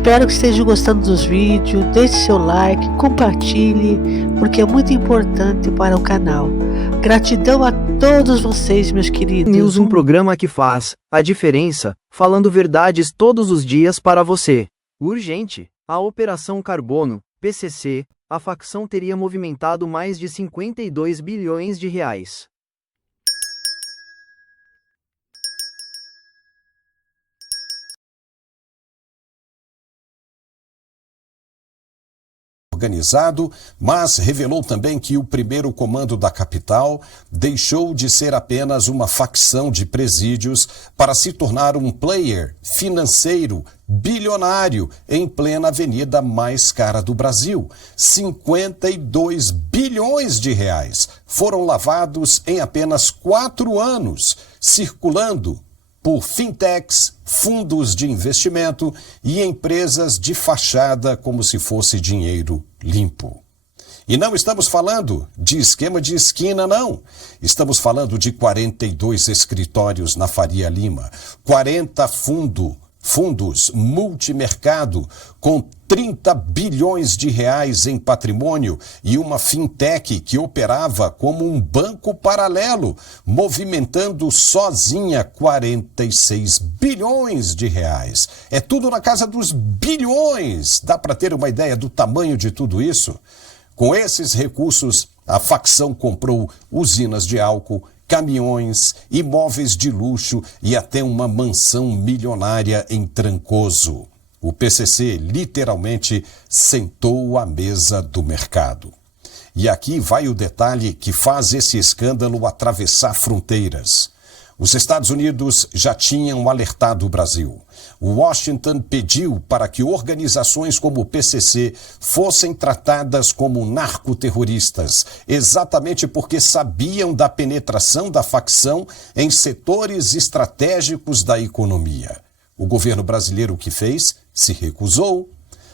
Espero que estejam gostando dos vídeos, deixe seu like, compartilhe, porque é muito importante para o canal. Gratidão a todos vocês, meus queridos. News, um programa que faz a diferença, falando verdades todos os dias para você. Urgente, a Operação Carbono, PCC, a facção teria movimentado mais de 52 bilhões de reais. Organizado, mas revelou também que o primeiro comando da capital deixou de ser apenas uma facção de presídios para se tornar um player financeiro bilionário em plena avenida mais cara do Brasil. 52 bilhões de reais foram lavados em apenas 4 anos, circulando por fintechs, fundos de investimento e empresas de fachada como se fosse dinheiro limpo. E não estamos falando de esquema de esquina, não. Estamos falando de 42 escritórios na Faria Lima, 40 fundos multimercado com 30 bilhões de reais em patrimônio e uma fintech que operava como um banco paralelo, movimentando sozinha 46 bilhões de reais. É tudo na casa dos bilhões. Dá para ter uma ideia do tamanho de tudo isso? Com esses recursos, a facção comprou usinas de álcool, caminhões, imóveis de luxo e até uma mansão milionária em Trancoso. O PCC literalmente sentou à mesa do mercado. E aqui vai o detalhe que faz esse escândalo atravessar fronteiras. Os Estados Unidos já tinham alertado o Brasil. Washington pediu para que organizações como o PCC fossem tratadas como narcoterroristas, exatamente porque sabiam da penetração da facção em setores estratégicos da economia. O governo brasileiro o que fez? Se recusou.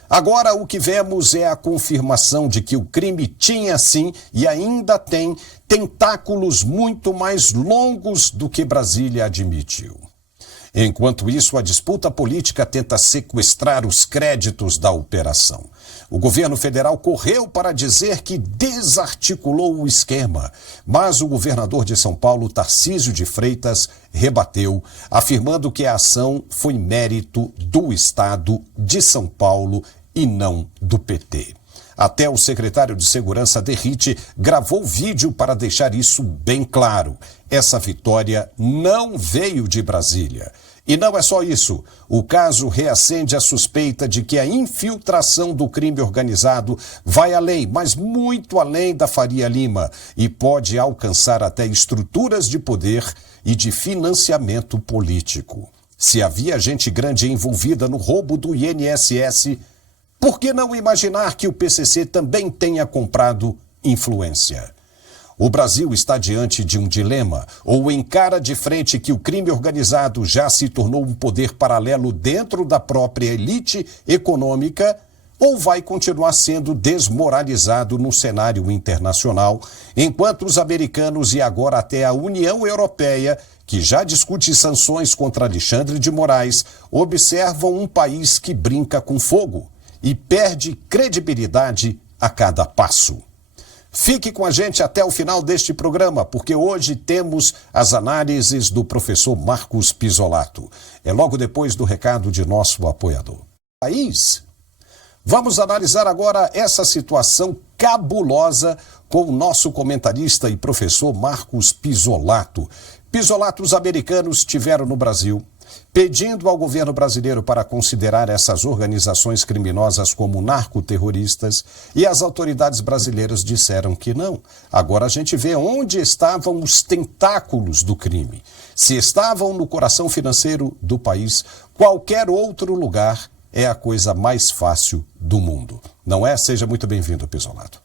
Agora o que vemos é a confirmação de que o crime tinha sim e ainda tem tentáculos muito mais longos do que Brasília admitiu. Enquanto isso, a disputa política tenta sequestrar os créditos da operação. O governo federal correu para dizer que desarticulou o esquema, mas o governador de São Paulo, Tarcísio de Freitas, rebateu, afirmando que a ação foi mérito do Estado de São Paulo e não do PT. Até o secretário de Segurança, Derrite, gravou vídeo para deixar isso bem claro. Essa vitória não veio de Brasília. E não é só isso. O caso reacende a suspeita de que a infiltração do crime organizado vai além, mas muito além da Faria Lima, e pode alcançar até estruturas de poder e de financiamento político. Se havia gente grande envolvida no roubo do INSS, por que não imaginar que o PCC também tenha comprado influência? O Brasil está diante de um dilema, ou encara de frente que o crime organizado já se tornou um poder paralelo dentro da própria elite econômica, ou vai continuar sendo desmoralizado no cenário internacional, enquanto os americanos e agora até a União Europeia, que já discute sanções contra Alexandre de Moraes, observam um país que brinca com fogo e perde credibilidade a cada passo. Fique com a gente até o final deste programa, porque hoje temos as análises do professor Marcos Pisolato. É logo depois do recado de nosso apoiador. País. Vamos analisar agora essa situação cabulosa com o nosso comentarista e professor Marcos Pisolato. Pisolato, os americanos estiveram no Brasil, pedindo ao governo brasileiro para considerar essas organizações criminosas como narcoterroristas, e as autoridades brasileiras disseram que não. Agora a gente vê onde estavam os tentáculos do crime. Se estavam no coração financeiro do país, qualquer outro lugar é a coisa mais fácil do mundo. Não é? Seja muito bem-vindo, Pisolato.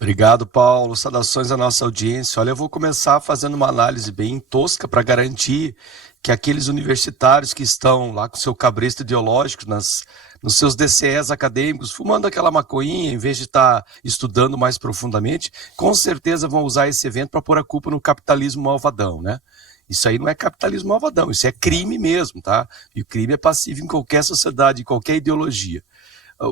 Obrigado, Paulo. Saudações à nossa audiência. Olha, eu vou começar fazendo uma análise bem tosca para garantir que aqueles universitários que estão lá com seu cabresto ideológico nos seus DCEs acadêmicos, fumando aquela maconhinha, em vez de estar estudando mais profundamente, com certeza vão usar esse evento para pôr a culpa no capitalismo malvadão, né? Isso aí não é capitalismo malvadão, isso é crime mesmo, tá? E o crime é passível em qualquer sociedade, em qualquer ideologia.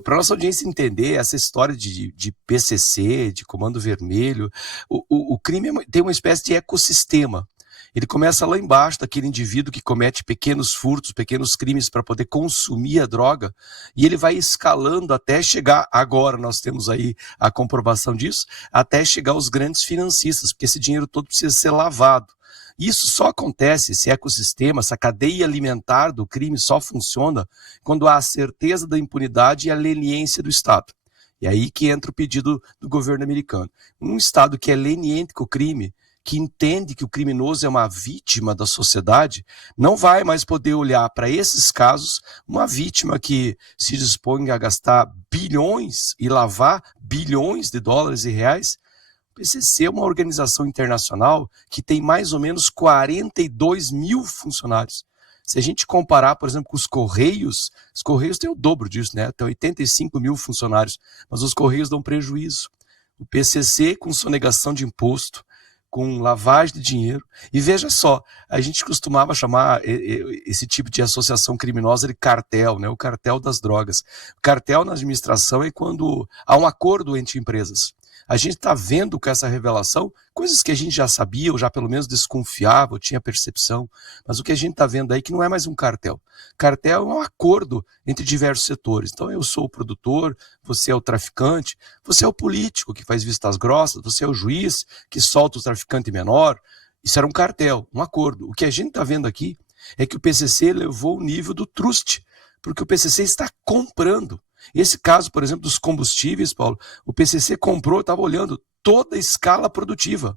Para nossa audiência entender essa história de PCC, de Comando Vermelho, o crime tem uma espécie de ecossistema. Ele começa lá embaixo, daquele indivíduo que comete pequenos furtos, pequenos crimes para poder consumir a droga, e ele vai escalando até chegar, agora nós temos aí a comprovação disso, até chegar aos grandes financistas, porque esse dinheiro todo precisa ser lavado. Isso só acontece, esse ecossistema, essa cadeia alimentar do crime só funciona quando há a certeza da impunidade e a leniência do Estado. E aí que entra o pedido do governo americano. Um Estado que é leniente com o crime, que entende que o criminoso é uma vítima da sociedade, não vai mais poder olhar para esses casos, uma vítima que se dispõe a gastar bilhões e lavar bilhões de dólares e reais. O PCC é uma organização internacional que tem mais ou menos 42 mil funcionários. Se a gente comparar, por exemplo, com os Correios têm o dobro disso, né? Tem 85 mil funcionários, mas os Correios dão prejuízo. O PCC, com sonegação de imposto, com lavagem de dinheiro. E veja só, a gente costumava chamar esse tipo de associação criminosa de cartel, né? O cartel das drogas. O cartel na administração é quando há um acordo entre empresas. A gente está vendo com essa revelação coisas que a gente já sabia, ou já pelo menos desconfiava, ou tinha percepção, mas o que a gente está vendo aí é que não é mais um cartel. Cartel é um acordo entre diversos setores. Então eu sou o produtor, você é o traficante, você é o político que faz vistas grossas, você é o juiz que solta o traficante menor. Isso era um cartel, um acordo. O que a gente está vendo aqui é que o PCC levou o nível do trust, porque o PCC está comprando. Esse caso, por exemplo, dos combustíveis, Paulo, o PCC comprou, estava olhando toda a escala produtiva.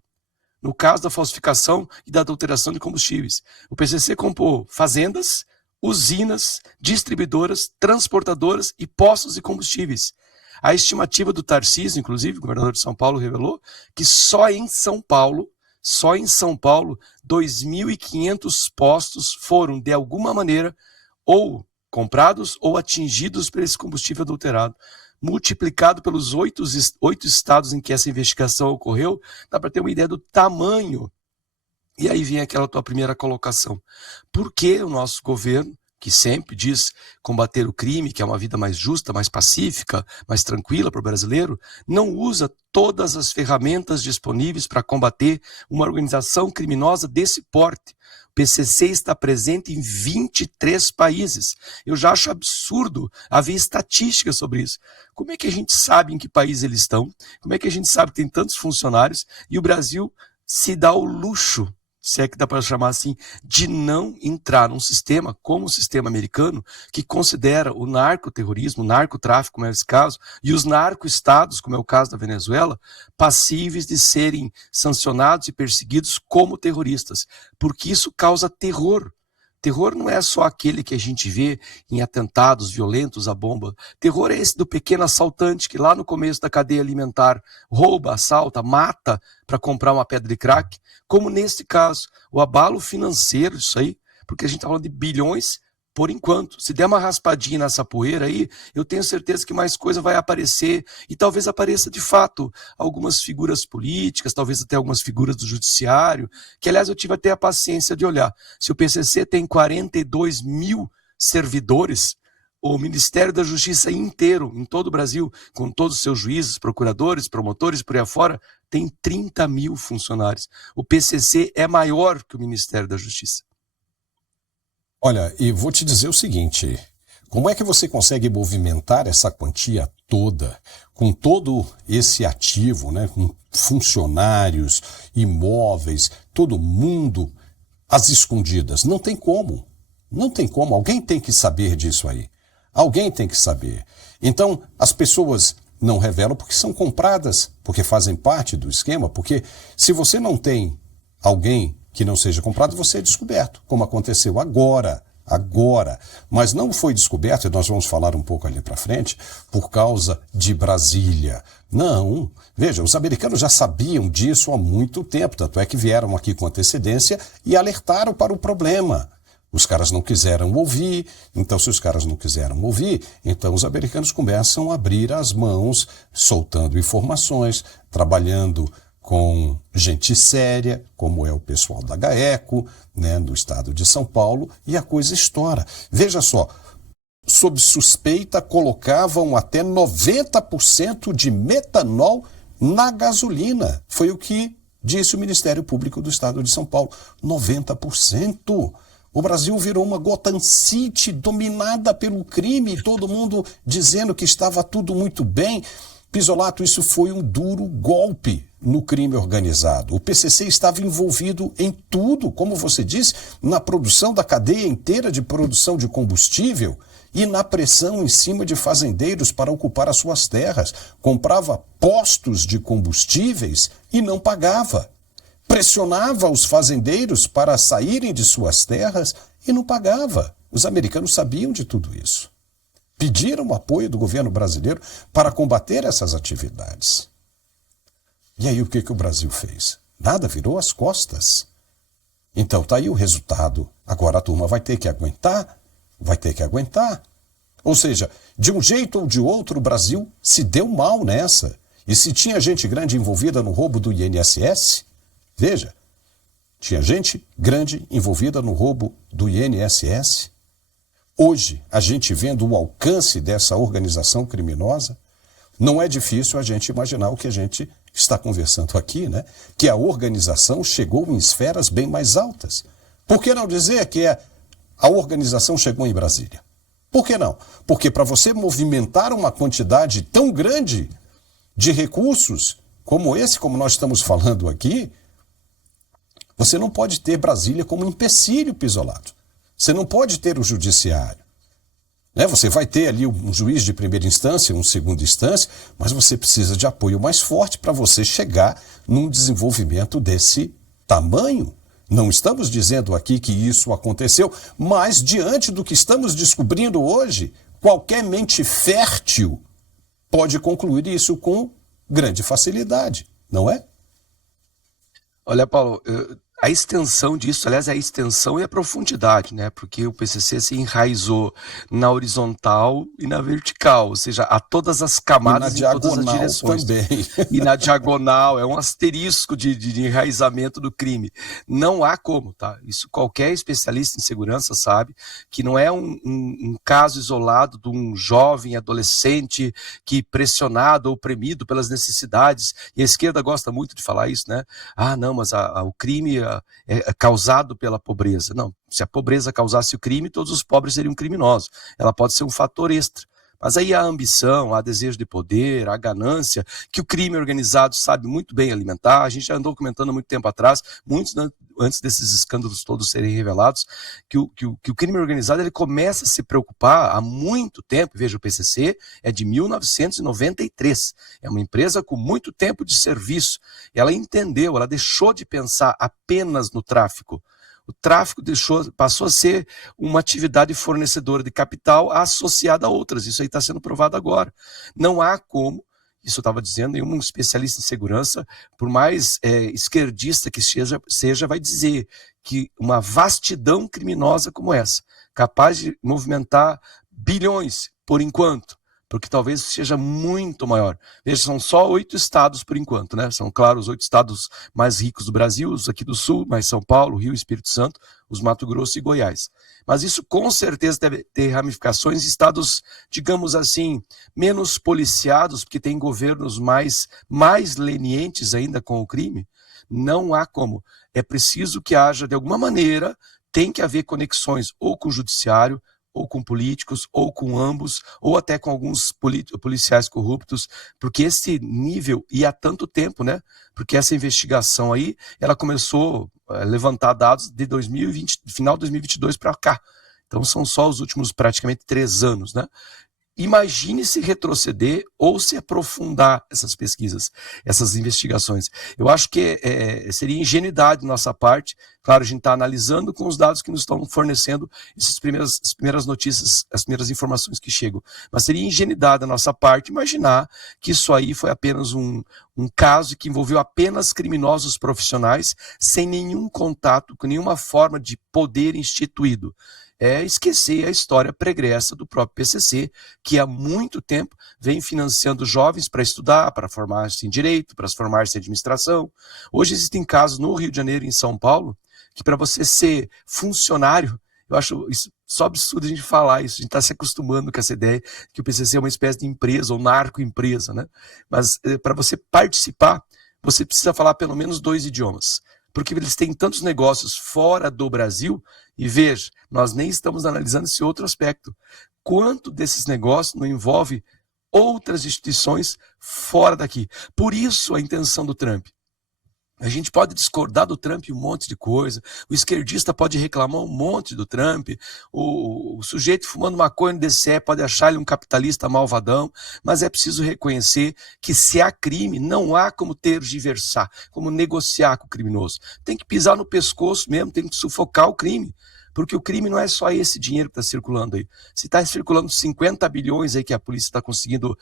No caso da falsificação e da adulteração de combustíveis. O PCC comprou fazendas, usinas, distribuidoras, transportadoras e postos de combustíveis. A estimativa do Tarcísio, inclusive, o governador de São Paulo, revelou que só em São Paulo, 2.500 postos foram, de alguma maneira, ou comprados ou atingidos por esse combustível adulterado. Multiplicado pelos 8 estados em que essa investigação ocorreu, dá para ter uma ideia do tamanho. E aí vem aquela tua primeira colocação. Por que o nosso governo, que sempre diz combater o crime, que é uma vida mais justa, mais pacífica, mais tranquila para o brasileiro, não usa todas as ferramentas disponíveis para combater uma organização criminosa desse porte? O PCC está presente em 23 países. Eu já acho absurdo haver estatísticas sobre isso. Como é que a gente sabe em que país eles estão? Como é que a gente sabe que tem tantos funcionários? E o Brasil se dá o luxo, se é que dá para chamar assim, de não entrar num sistema como o sistema americano, que considera o narcoterrorismo, o narcotráfico, como é esse caso, e os narcoestados, como é o caso da Venezuela, passíveis de serem sancionados e perseguidos como terroristas, porque isso causa terror. Terror não é só aquele que a gente vê em atentados violentos à bomba. Terror é esse do pequeno assaltante que lá no começo da cadeia alimentar rouba, assalta, mata para comprar uma pedra de crack. Como nesse caso, o abalo financeiro disso aí, porque a gente está falando de bilhões por enquanto. Se der uma raspadinha nessa poeira aí, eu tenho certeza que mais coisa vai aparecer e talvez apareça de fato algumas figuras políticas, talvez até algumas figuras do judiciário, que aliás eu tive até a paciência de olhar. Se o PCC tem 42 mil servidores, o Ministério da Justiça inteiro, em todo o Brasil, com todos os seus juízes, procuradores, promotores, por aí afora, tem 30 mil funcionários. O PCC é maior que o Ministério da Justiça. Olha, e vou te dizer o seguinte, como é que você consegue movimentar essa quantia toda, com todo esse ativo, né, com funcionários, imóveis, todo mundo às escondidas? Não tem como, não tem como, alguém tem que saber disso aí, alguém tem que saber. Então, as pessoas não revelam porque são compradas, porque fazem parte do esquema, porque se você não tem alguém que não seja comprado, você é descoberto, como aconteceu agora. Mas não foi descoberto, e nós vamos falar um pouco ali para frente, por causa de Brasília. Não, veja, os americanos já sabiam disso há muito tempo, tanto é que vieram aqui com antecedência e alertaram para o problema. Os caras não quiseram ouvir, então se os caras não quiseram ouvir, então os americanos começam a abrir as mãos, soltando informações, trabalhando com gente séria, como é o pessoal da GAECO, né, no estado de São Paulo, e a coisa estoura. Veja só, sob suspeita colocavam até 90% de metanol na gasolina. Foi o que disse o Ministério Público do Estado de São Paulo. 90%. O Brasil virou uma Gotham City dominada pelo crime, todo mundo dizendo que estava tudo muito bem. Pisolato, isso foi um duro golpe no crime organizado. O PCC estava envolvido em tudo, como você disse, na produção da cadeia inteira de produção de combustível e na pressão em cima de fazendeiros para ocupar as suas terras. Comprava postos de combustíveis e não pagava. Pressionava os fazendeiros para saírem de suas terras e não pagava. Os americanos sabiam de tudo isso. Pediram o apoio do governo brasileiro para combater essas atividades. E aí o que o Brasil fez? Nada, virou as costas. Então tá aí o resultado. Agora a turma vai ter que aguentar. Ou seja, de um jeito ou de outro o Brasil se deu mal nessa. E se tinha gente grande envolvida no roubo do INSS, veja, tinha gente grande envolvida no roubo do INSS. Hoje, a gente vendo o alcance dessa organização criminosa, não é difícil a gente imaginar o que a gente está conversando aqui, né? Que a organização chegou em esferas bem mais altas. Por que não dizer que a organização chegou em Brasília? Por que não? Porque para você movimentar uma quantidade tão grande de recursos como esse, como nós estamos falando aqui, você não pode ter Brasília como empecilho, Pisolato. Você não pode ter o judiciário. Né? Você vai ter ali um juiz de primeira instância, um segunda instância, mas você precisa de apoio mais forte para você chegar num desenvolvimento desse tamanho. Não estamos dizendo aqui que isso aconteceu, mas diante do que estamos descobrindo hoje, qualquer mente fértil pode concluir isso com grande facilidade, não é? Olha, Paulo, a extensão disso, aliás, a extensão e a profundidade, né? Porque o PCC se enraizou na horizontal e na vertical, ou seja, a todas as camadas e em todas as direções. Também. E na diagonal, é um asterisco de enraizamento do crime. Não há como, tá? Isso qualquer especialista em segurança sabe, que não é um caso isolado de um jovem adolescente que pressionado ou oprimido pelas necessidades, e a esquerda gosta muito de falar isso, né? Ah, não, mas o crime é causado pela pobreza. Não, se a pobreza causasse o crime, todos os pobres seriam criminosos. Ela pode ser um fator extra. Mas aí há a ambição, há desejo de poder, há ganância, que o crime organizado sabe muito bem alimentar. A gente já andou comentando há muito tempo atrás, muitos antes desses escândalos todos serem revelados, que o crime organizado ele começa a se preocupar há muito tempo. Veja, o PCC é de 1993, é uma empresa com muito tempo de serviço. Ela entendeu, ela deixou de pensar apenas no tráfico. O tráfico passou a ser uma atividade fornecedora de capital associada a outras. Isso aí está sendo provado agora. Não há como, isso eu estava dizendo, nenhum especialista em segurança, por mais esquerdista que seja, vai dizer que uma vastidão criminosa como essa, capaz de movimentar bilhões, por enquanto, porque talvez seja muito maior. Veja, são só 8 estados por enquanto, né? São, claro, os 8 estados mais ricos do Brasil, os aqui do Sul, mais São Paulo, Rio, Espírito Santo, os Mato Grosso e Goiás. Mas isso com certeza deve ter ramificações em estados, digamos assim, menos policiados, porque tem governos mais lenientes ainda com o crime. Não há como. É preciso que haja, de alguma maneira, tem que haver conexões ou com o judiciário, ou com políticos, ou com ambos, ou até com alguns policiais corruptos, porque esse nível, e há tanto tempo, né? Porque essa investigação aí, ela começou a levantar dados de 2020, final de 2022 para cá. Então são só os últimos praticamente 3 anos, né? Imagine se retroceder ou se aprofundar essas pesquisas, essas investigações. Eu acho que seria ingenuidade da nossa parte. Claro, a gente está analisando com os dados que nos estão fornecendo as primeiras notícias, as primeiras informações que chegam. Mas seria ingenuidade da nossa parte imaginar que isso aí foi apenas um caso que envolveu apenas criminosos profissionais sem nenhum contato, com nenhuma forma de poder instituído. é esquecer a história pregressa do próprio PCC, que há muito tempo vem financiando jovens para estudar, para formar-se em direito, para formar-se em administração. Hoje existem casos no Rio de Janeiro e em São Paulo que para você ser funcionário, eu acho isso só absurdo a gente falar isso, a gente está se acostumando com essa ideia que o PCC é uma espécie de empresa ou narco-empresa, né? Mas para você participar, você precisa falar pelo menos 2 idiomas, porque eles têm tantos negócios fora do Brasil, e veja, nós nem estamos analisando esse outro aspecto. Quanto desses negócios não envolve outras instituições fora daqui? Por isso a intenção do Trump. A gente pode discordar do Trump um monte de coisa, o esquerdista pode reclamar um monte do Trump, o sujeito fumando maconha no DCE pode achar ele um capitalista malvadão, mas é preciso reconhecer que se há crime, não há como tergiversar, como negociar com o criminoso. Tem que pisar no pescoço mesmo, tem que sufocar o crime. Porque o crime não é só esse dinheiro que está circulando aí. Se está circulando 50 bilhões aí que a polícia está conseguindo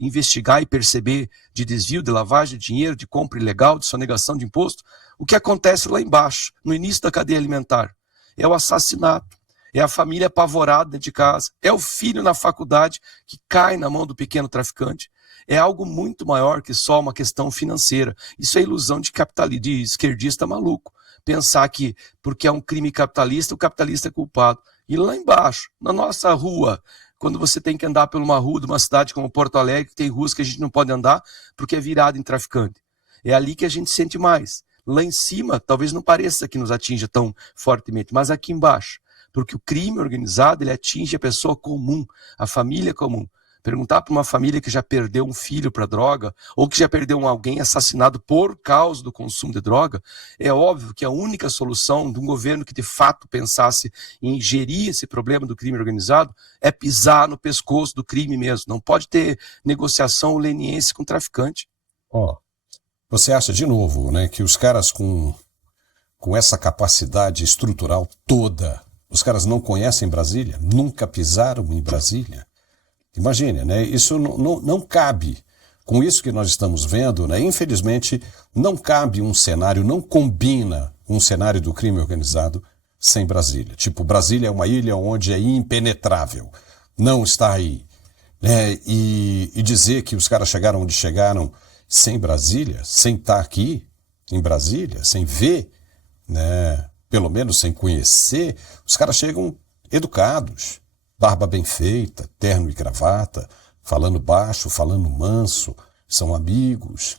investigar e perceber de desvio, de lavagem de dinheiro, de compra ilegal, de sonegação de imposto, o que acontece lá embaixo, no início da cadeia alimentar, é o assassinato, é a família apavorada dentro de casa, é o filho na faculdade que cai na mão do pequeno traficante. É algo muito maior que só uma questão financeira. Isso é ilusão de capitalista, de esquerdista maluco. Pensar que porque é um crime capitalista, o capitalista é culpado. E lá embaixo, na nossa rua, quando você tem que andar por uma rua de uma cidade como Porto Alegre, que tem ruas que a gente não pode andar porque é virado em traficante. É ali que a gente sente mais. Lá em cima, talvez não pareça que nos atinja tão fortemente, mas aqui embaixo. Porque o crime organizado, ele atinge a pessoa comum, a família comum. Perguntar para uma família que já perdeu um filho para droga, ou que já perdeu alguém assassinado por causa do consumo de droga, é óbvio que a única solução de um governo que de fato pensasse em gerir esse problema do crime organizado é pisar no pescoço do crime mesmo. Não pode ter negociação leniense com traficante. Você acha de novo, né, que os caras com essa capacidade estrutural toda, os caras não conhecem Brasília? Nunca pisaram em Brasília? Imagine, né? Isso não cabe. Com isso que nós estamos vendo, né? Infelizmente, não cabe um cenário, não combina um cenário do crime organizado sem Brasília. Tipo, Brasília é uma ilha onde é impenetrável, não está aí. Né? E dizer que os caras chegaram onde chegaram sem Brasília, sem estar aqui em Brasília, sem ver, né? Pelo menos sem conhecer, os caras chegam educados. Barba bem feita, terno e gravata, falando baixo, falando manso, são amigos.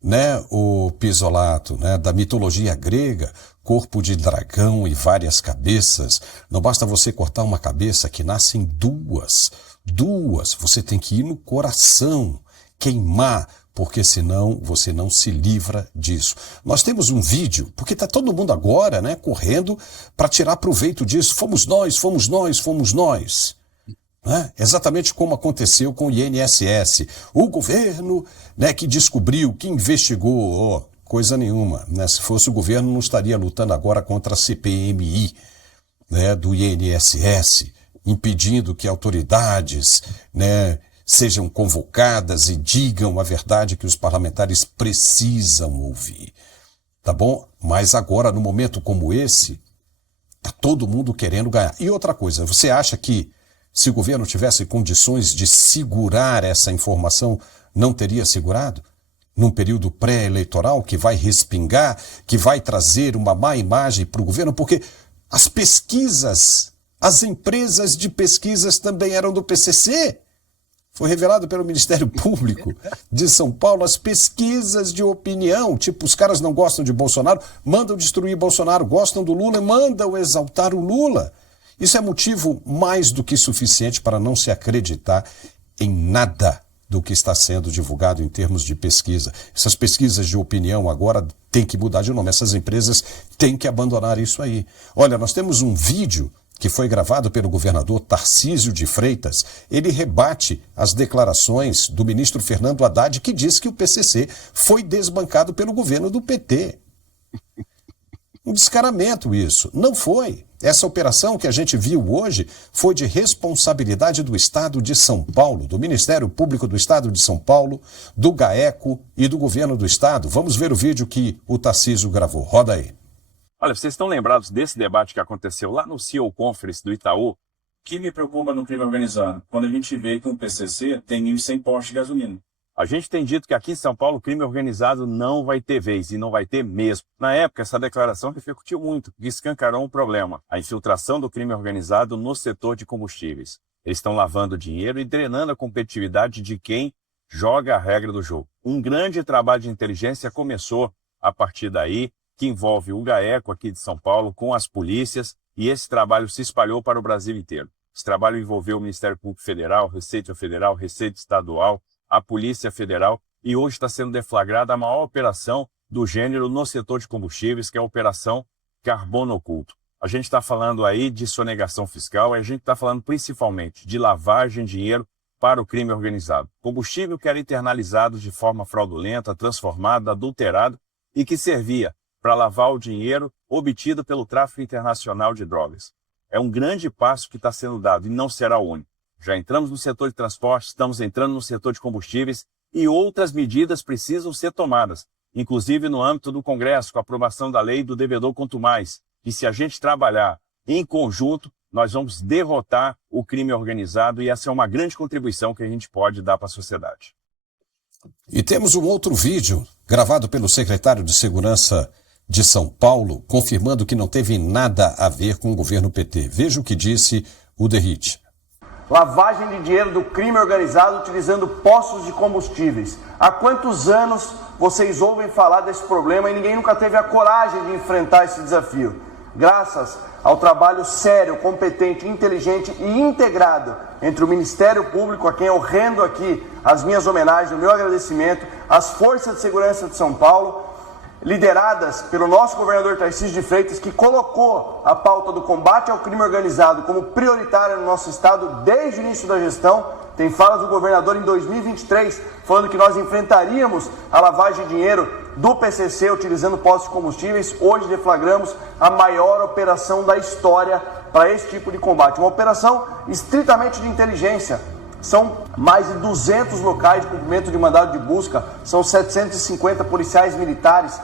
Né? O Pisolato, né? Da mitologia grega, corpo de dragão e várias cabeças. Não basta você cortar uma cabeça, que nascem duas. Você tem que ir no coração, queimar, porque senão você não se livra disso. Nós temos um vídeo, porque está todo mundo agora, né, correndo para tirar proveito disso. Fomos nós. Né? Exatamente como aconteceu com o INSS. O governo, né, que descobriu, que investigou, coisa nenhuma. Né? Se fosse o governo, não estaria lutando agora contra a CPMI, né, do INSS, impedindo que autoridades, né, sejam convocadas e digam a verdade que os parlamentares precisam ouvir. Tá bom? Mas agora, no momento como esse, tá todo mundo querendo ganhar. E outra coisa, você acha que se o governo tivesse condições de segurar essa informação, não teria segurado? Num período pré-eleitoral que vai respingar, que vai trazer uma má imagem para o governo, porque as pesquisas, as empresas de pesquisas também eram do PCC. Foi revelado pelo Ministério Público de São Paulo as pesquisas de opinião. Tipo, os caras não gostam de Bolsonaro, mandam destruir Bolsonaro. Gostam do Lula, mandam exaltar o Lula. Isso é motivo mais do que suficiente para não se acreditar em nada do que está sendo divulgado em termos de pesquisa. Essas pesquisas de opinião agora têm que mudar de nome. Essas empresas têm que abandonar isso aí. Olha, nós temos um vídeo que foi gravado pelo governador Tarcísio de Freitas. Ele rebate as declarações do ministro Fernando Haddad, que diz que o PCC foi desbancado pelo governo do PT. Um descaramento isso. Não foi. Essa operação que a gente viu hoje foi de responsabilidade do Estado de São Paulo, do Ministério Público do Estado de São Paulo, do GAECO e do governo do Estado. Vamos ver o vídeo que o Tarcísio gravou. Roda aí. Olha, vocês estão lembrados desse debate que aconteceu lá no CEO Conference do Itaú? O que me preocupa no crime organizado? Quando a gente vê que um PCC tem 1.100 postos de gasolina. A gente tem dito que aqui em São Paulo o crime organizado não vai ter vez, e não vai ter mesmo. Na época, essa declaração repercutiu muito, porque escancarou um problema: a infiltração do crime organizado no setor de combustíveis. Eles estão lavando dinheiro e drenando a competitividade de quem joga a regra do jogo. Um grande trabalho de inteligência começou a partir daí, que envolve o GAECO aqui de São Paulo com as polícias, e esse trabalho se espalhou para o Brasil inteiro. Esse trabalho envolveu o Ministério Público Federal, Receita Federal, Receita Estadual, a Polícia Federal, e hoje está sendo deflagrada a maior operação do gênero no setor de combustíveis, que é a Operação Carbono Oculto. A gente está falando aí de sonegação fiscal, e a gente está falando principalmente de lavagem de dinheiro para o crime organizado. Combustível que era internalizado de forma fraudulenta, transformado, adulterado, e que servia para lavar o dinheiro obtido pelo tráfico internacional de drogas. É um grande passo que está sendo dado, e não será o único. Já entramos no setor de transporte, estamos entrando no setor de combustíveis, e outras medidas precisam ser tomadas, inclusive no âmbito do Congresso, com a aprovação da lei do devedor quanto mais. E se a gente trabalhar em conjunto, nós vamos derrotar o crime organizado, e essa é uma grande contribuição que a gente pode dar para a sociedade. E temos um outro vídeo gravado pelo secretário de Segurança de São Paulo, confirmando que não teve nada a ver com o governo PT. Veja o que disse o Derrite. Lavagem de dinheiro do crime organizado utilizando postos de combustíveis. Há quantos anos vocês ouvem falar desse problema e ninguém nunca teve a coragem de enfrentar esse desafio? Graças ao trabalho sério, competente, inteligente e integrado entre o Ministério Público, a quem eu rendo aqui as minhas homenagens, o meu agradecimento, as Forças de Segurança de São Paulo, lideradas pelo nosso governador Tarcísio de Freitas, que colocou a pauta do combate ao crime organizado como prioritária no nosso estado desde o início da gestão. Tem falas do governador em 2023 falando que nós enfrentaríamos a lavagem de dinheiro do PCC utilizando postos de combustíveis. Hoje deflagramos a maior operação da história para esse tipo de combate. Uma operação estritamente de inteligência. São mais de 200 locais de cumprimento de mandado de busca, são 750 policiais militares,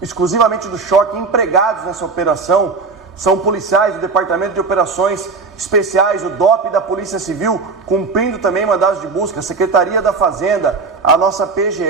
exclusivamente do choque, empregados nessa operação. São policiais do Departamento de Operações Especiais, o DOP da Polícia Civil, cumprindo também mandados de busca, a Secretaria da Fazenda, a nossa PGE,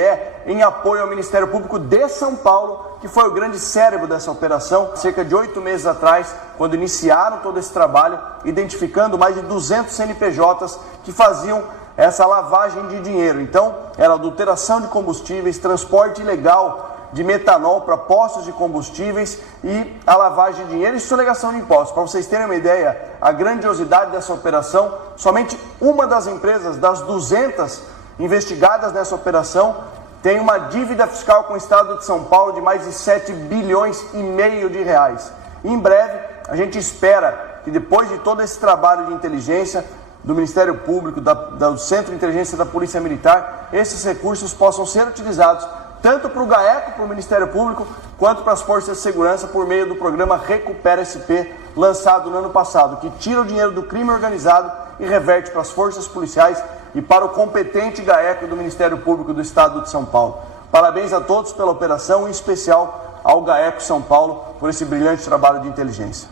em apoio ao Ministério Público de São Paulo, que foi o grande cérebro dessa operação, cerca de 8 meses atrás, quando iniciaram todo esse trabalho, identificando mais de 200 CNPJs que faziam essa lavagem de dinheiro. Então, era adulteração de combustíveis, transporte ilegal de metanol para postos de combustíveis e a lavagem de dinheiro e sonegação de impostos. Para vocês terem uma ideia, a grandiosidade dessa operação, somente uma das empresas das 200 investigadas nessa operação tem uma dívida fiscal com o Estado de São Paulo de mais de 7,5 bilhões de reais. E em breve, a gente espera que depois de todo esse trabalho de inteligência do Ministério Público, do Centro de Inteligência da Polícia Militar, esses recursos possam ser utilizados tanto para o GAECO, para o Ministério Público, quanto para as Forças de Segurança por meio do programa Recupera SP, lançado no ano passado, que tira o dinheiro do crime organizado e reverte para as forças policiais e para o competente GAECO do Ministério Público do Estado de São Paulo. Parabéns a todos pela operação, em especial ao GAECO São Paulo por esse brilhante trabalho de inteligência.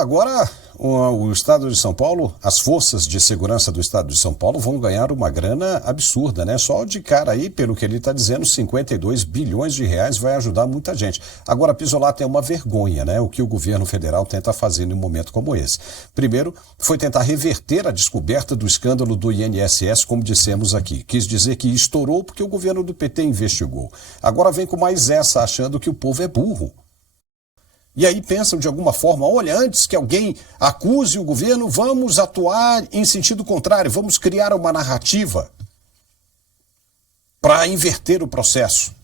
Agora o Estado de São Paulo, as forças de segurança do Estado de São Paulo vão ganhar uma grana absurda, né? Só de cara aí, pelo que ele está dizendo, 52 bilhões de reais vai ajudar muita gente. Agora, Pisolato, é uma vergonha, né? O que o governo federal tenta fazer num momento como esse. Primeiro, foi tentar reverter a descoberta do escândalo do INSS, como dissemos aqui. Quis dizer que estourou porque o governo do PT investigou. Agora vem com mais essa, achando que o povo é burro. E aí pensam de alguma forma, olha, antes que alguém acuse o governo, vamos atuar em sentido contrário, vamos criar uma narrativa para inverter o processo,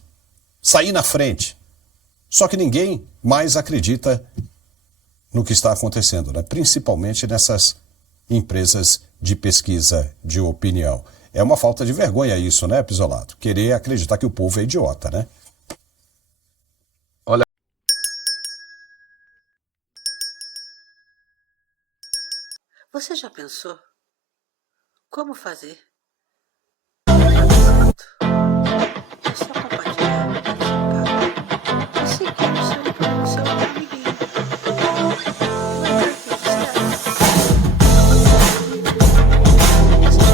sair na frente. Só que ninguém mais acredita no que está acontecendo, né? Principalmente nessas empresas de pesquisa de opinião. É uma falta de vergonha isso, né, Pisolato? Querer acreditar que o povo é idiota, né? Você já pensou como fazer